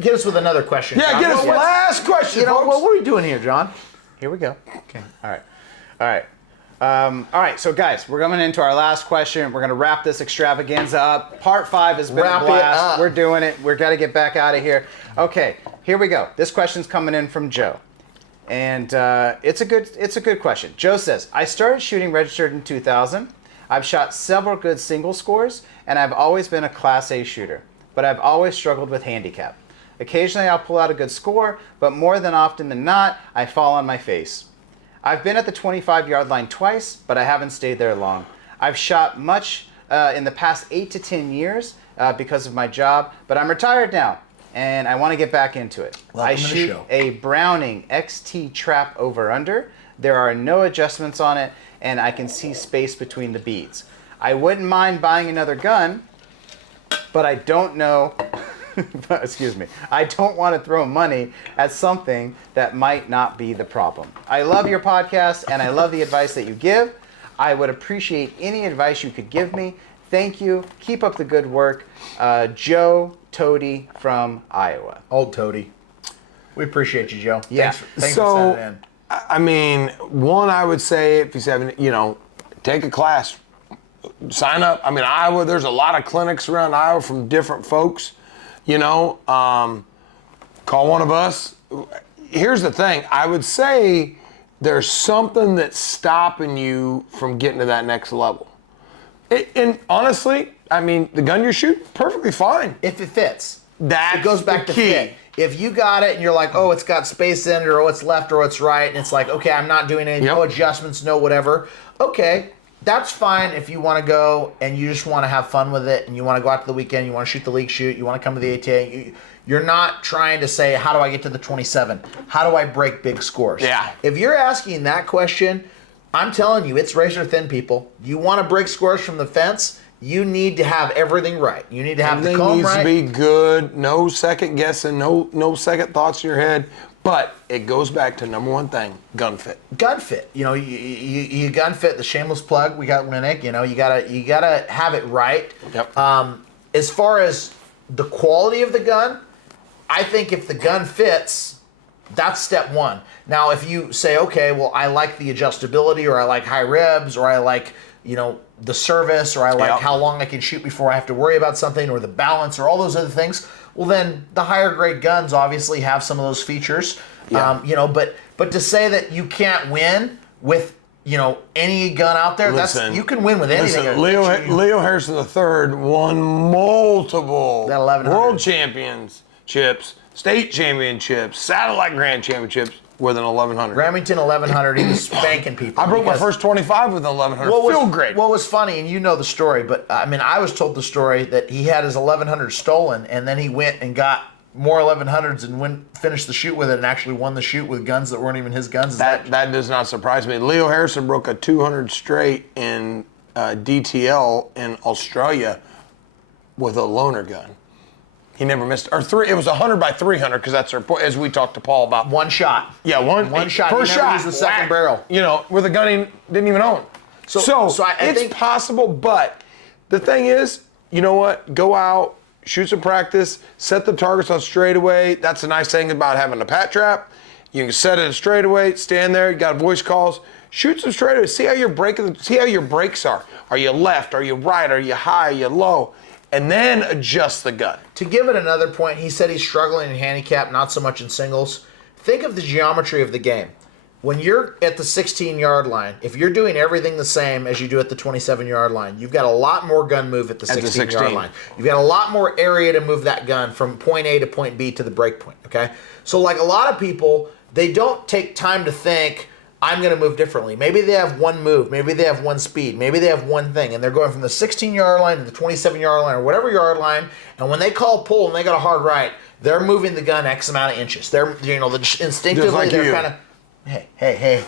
Get us with another question. Yeah, John. get us last question, folks. What are we doing here, John? Here we go. Okay. All right. All right, so guys, we're coming into our last question. We're going to wrap this extravaganza up. Part 5 has been Wrap a it blast. up. We're doing it. We've got to get back out of here. Okay, here we go. This question's coming in from Joe. And it's a good question. Joe says, I started shooting registered in 2000. I've shot several good single scores, and I've always been a Class A shooter. But I've always struggled with handicap. Occasionally I'll pull out a good score, but more than often than not, I fall on my face. I've been at the 25-yard line twice, but I haven't stayed there long. I've shot much in the past 8 to 10 years because of my job, but I'm retired now, and I want to get back into it. Welcome I to the shoot show. a Browning XT Trap over-under. There are no adjustments on it, and I can see space between the beads. I wouldn't mind buying another gun, but I don't know... Excuse me. I don't want to throw money at something that might not be the problem. I love your podcast and I love the advice that you give. I would appreciate any advice you could give me. Thank you. Keep up the good work. Joe Toady from Iowa. Old Toady. We appreciate you, Joe. Yeah. Thanks for sending it in. I mean, one, I would say if he's having, take a class, sign up. I mean, Iowa, there's a lot of clinics around Iowa from different folks. Call one of us. Here's the thing. I would say there's something that's stopping you from getting to that next level. And honestly, I mean, the gun you shoot, perfectly fine. If it fits. That It goes back to key. fit. If you got it and you're like, oh, it's got space in it, or it's left or it's right, and it's like, okay, I'm not doing any, no adjustments, no whatever. Okay, that's fine if you want to go and you just want to have fun with it and you want to go out to the weekend, you want to shoot the league shoot, you want to come to the ATA. You're not trying to say, how do I get to the 27? How do I break big scores? Yeah. If you're asking that question, I'm telling you, it's razor thin, people. You want to break scores from the fence, you need to have everything right. You need to have the comb right. Everything needs to be good, no second guessing, no second thoughts in your head. But it goes back to number one thing, gun fit. Gun fit. You gun fit the Shameless Plug. We got Winnick. You gotta have it right. Yep. As far as the quality of the gun, I think if the gun fits, that's step one. Now, if you say, okay, well, I like the adjustability, or I like high ribs, or I like the service, or I like how long I can shoot before I have to worry about something, or the balance, or all those other things. Well, then the higher grade guns obviously have some of those features. Yeah. But to say that you can't win with any gun out there. Listen, you can win with anything. Listen, Leo Harrison III won multiple That 1100. world championships, state championships, satellite grand championships with an 1100. Remington 1100, he was spanking people. I broke my because first 25 with an 1100. Feel great. What was funny, and you know the story, but I was told the story that he had his 1100 stolen, and then he went and got more 1100s and finished the shoot with it and actually won the shoot with guns that weren't even his guns. That does not surprise me. Leo Harrison broke a 200 straight in DTL in Australia with a loaner gun. He never missed, or three. It was 100 by 300 because that's their point. As we talked to Paul about one shot. Yeah, one shot. First he never shot. used the second barrel. With a gun he didn't even own. So I it's think possible, but the thing is, you know what? Go out, shoot some practice, set the targets on straightaway. That's the nice thing about having a pat trap. You can set it at straightaway, stand there, you got voice calls, shoot some straightaway. See how your brakes are. Are you left? Are you right? Are you high? Are you low? And then adjust the gun. To give it another point, he said he's struggling in handicap, not so much in singles. Think of the geometry of the game. When you're at the 16-yard line, if you're doing everything the same as you do at the 27-yard line, you've got a lot more gun move at the 16-yard line. You've got a lot more area to move that gun from point A to point B to the break point, okay? So like a lot of people, they don't take time to think, I'm going to move differently. Maybe they have one move. Maybe they have one speed. Maybe they have one thing. And they're going from the 16-yard line to the 27-yard line or whatever yard line. And when they call pull and they got a hard right, they're moving the gun X amount of inches. They're, instinctively, like they're kind of, hey.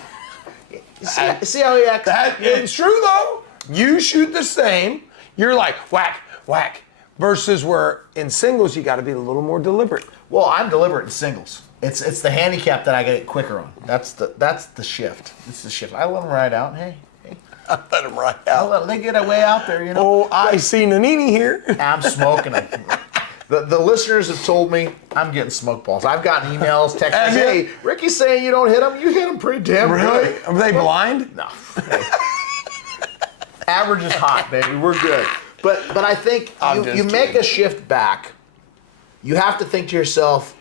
See how he acts? It's true, though. You shoot the same. You're like, whack, whack. Versus where in singles, you got to be a little more deliberate. Well, I'm deliberate in singles. It's the handicap that I get quicker on. That's the shift. It's the shift. I let them ride out. Hey. I let them ride out. They get way out there, Oh, I see Nanini here. I'm smoking them. The listeners have told me I'm getting smoke balls. I've gotten emails, texts. Hey, Ricky's saying you don't hit them. You hit them pretty damn Really? good. Are they blind? No. Hey. Average is hot, baby. We're good. But I think you make a shift back. You have to think to yourself,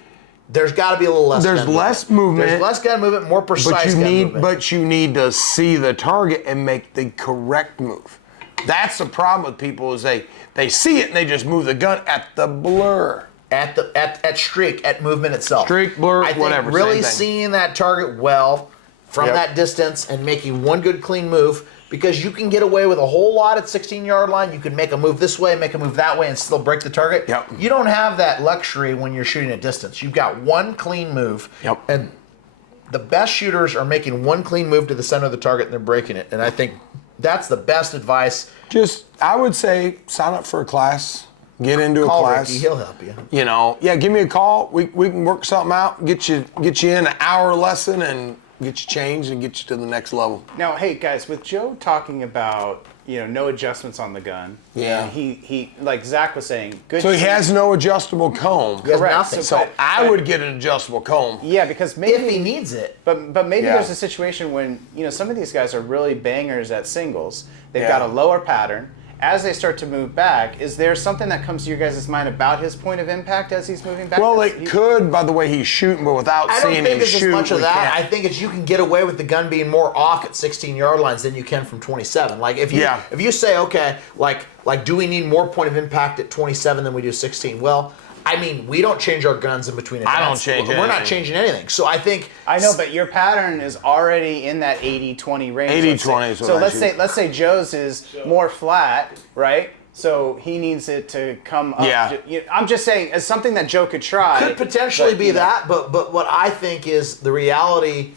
there's got to be a little less. There's less movement. There's less gun movement, more precise gun movement. But you need to see the target and make the correct move. That's the problem with people is they see it and they just move the gun at the blur. At streak, at movement itself. Streak, blur, I think whatever. Really seeing that target well from that distance and making one good clean move, because you can get away with a whole lot at 16-yard line. You can make a move this way, make a move that way, and still break the target. Yep. You don't have that luxury when you're shooting at distance. You've got one clean move. Yep. And the best shooters are making one clean move to the center of the target and they're breaking it. And I think that's the best advice. I would say sign up for a class. Get into Call a class. Ricky, he'll help you. Give me a call. We can work something out. Get you in an hour lesson and get you changed and get you to the next level. Now, hey guys, with Joe talking about no adjustments on the gun. Yeah. And he like Zach was saying, good. So he has no adjustable comb. He has Correct. nothing. So I would get an adjustable comb. Yeah, because maybe If he needs it. But maybe Yeah. there's a situation when some of these guys are really bangers at singles. They've Yeah. got a lower pattern. As they start to move back, is there something that comes to your guys' mind about his point of impact as he's moving back? Well, it could by the way he's shooting, but without I don't seeing think him it's shoot, as much of we that. can't. I think it's you can get away with the gun being more off at 16-yard lines than you can from 27. Like if you say, okay, like do we need more point of impact at 27 than we do 16? Well, I mean, we don't change our guns in between events. I don't change We're not anything. changing anything. So I think I know, but your pattern is already in that 80-20 range. 80-20 is what So I let's say Joe's is more flat, right? So he needs it to come up. Yeah. I'm just saying, as something that Joe could try. could potentially be that, but what I think is the reality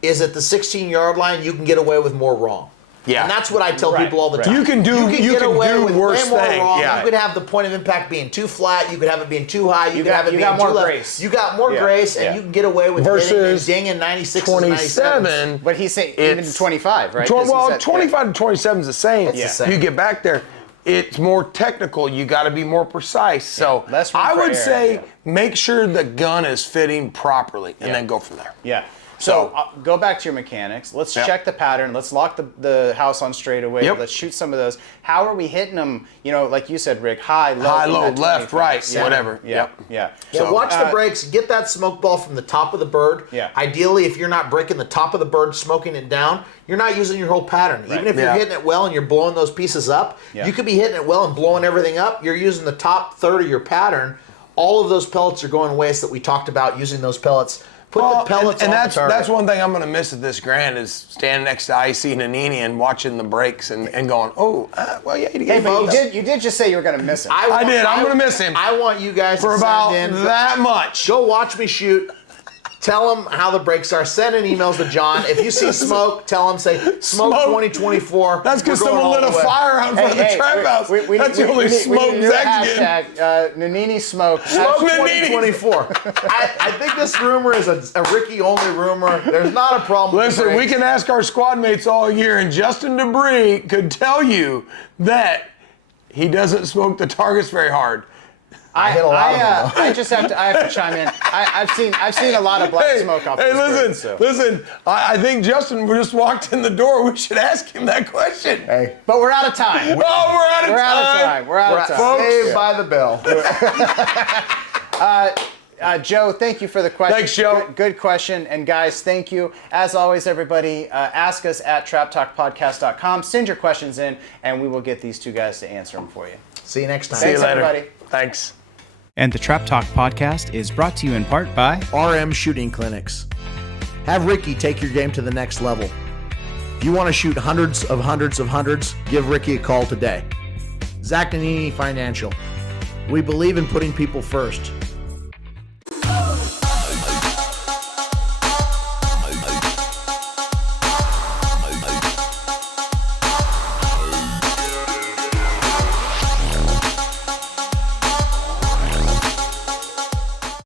is at the 16-yard line you can get away with more wrong. Yeah. And that's what I tell people all the time. You can do get away with worse way more things. wrong. Yeah. You could have the point of impact being too flat. You could have it being too high. You could got- have it you being got more too left. grace. You got more Yeah. grace, and Yeah. you can get away with Versus hitting and dinging 96 and 97. 27. But he's saying even It's- 25, right? 'Cause he Well, said- 25 to 27 is the same. It's the same. You get back there, it's more technical. You got to be more precise. So less room I for would error, say yeah. make sure the gun is fitting properly, and then go from there. Yeah. So go back to your mechanics. Let's check the pattern. Let's lock the house on straightaway. Yep. Let's shoot some of those. How are we hitting them? You know, like you said, Rick, high, low, left, right, whatever. Yeah. Yeah, watch the brakes. Get that smoke ball from the top of the bird. Yeah. Ideally, if you're not breaking the top of the bird, smoking it down, you're not using your whole pattern. Even if you're hitting it well and you're blowing those pieces up, you could be hitting it well and blowing everything up. You're using the top third of your pattern. All of those pellets are going waste that we talked about using those pellets. Put the pellets on the target. That's one thing I'm going to miss at this Grand is standing next to IC and Nini and watching the brakes and going, well, yeah, Hey, but you did just say you were going to miss him. I did. I'm going to miss him. I want you guys for to about send in, that much. Go watch me shoot. Tell them how the brakes are. Send in emails to John. If you see smoke, tell him, say, smoke 2024. That's because someone lit a fire out in front of the trap house. That's the only smoke Zach's getting. Nanini smoke. Smoke 2024. I think this rumor is a Ricky-only rumor. There's not a problem with Listen, we can ask our squad mates all year, and Justin Debris could tell you that he doesn't smoke the targets very hard. I hit a lot of them. I have to chime in. I've seen a lot of black smoke off. Listen. I think Justin just walked in the door. We should ask him that question. Hey, but we're out of time. We're out of time. Saved by the bell. Joe, thank you for the question. Thanks, Joe. Good question. And guys, thank you. As always, everybody, ask us at traptalkpodcast.com. Send your questions in, and we will get these two guys to answer them for you. See you next time. Thanks, See you later. everybody. Thanks. And the Trap Talk podcast is brought to you in part by RM Shooting Clinics. Have Ricky take your game to the next level. If you want to shoot hundreds, give Ricky a call today. Zach Nannini Financial. We believe in putting people first.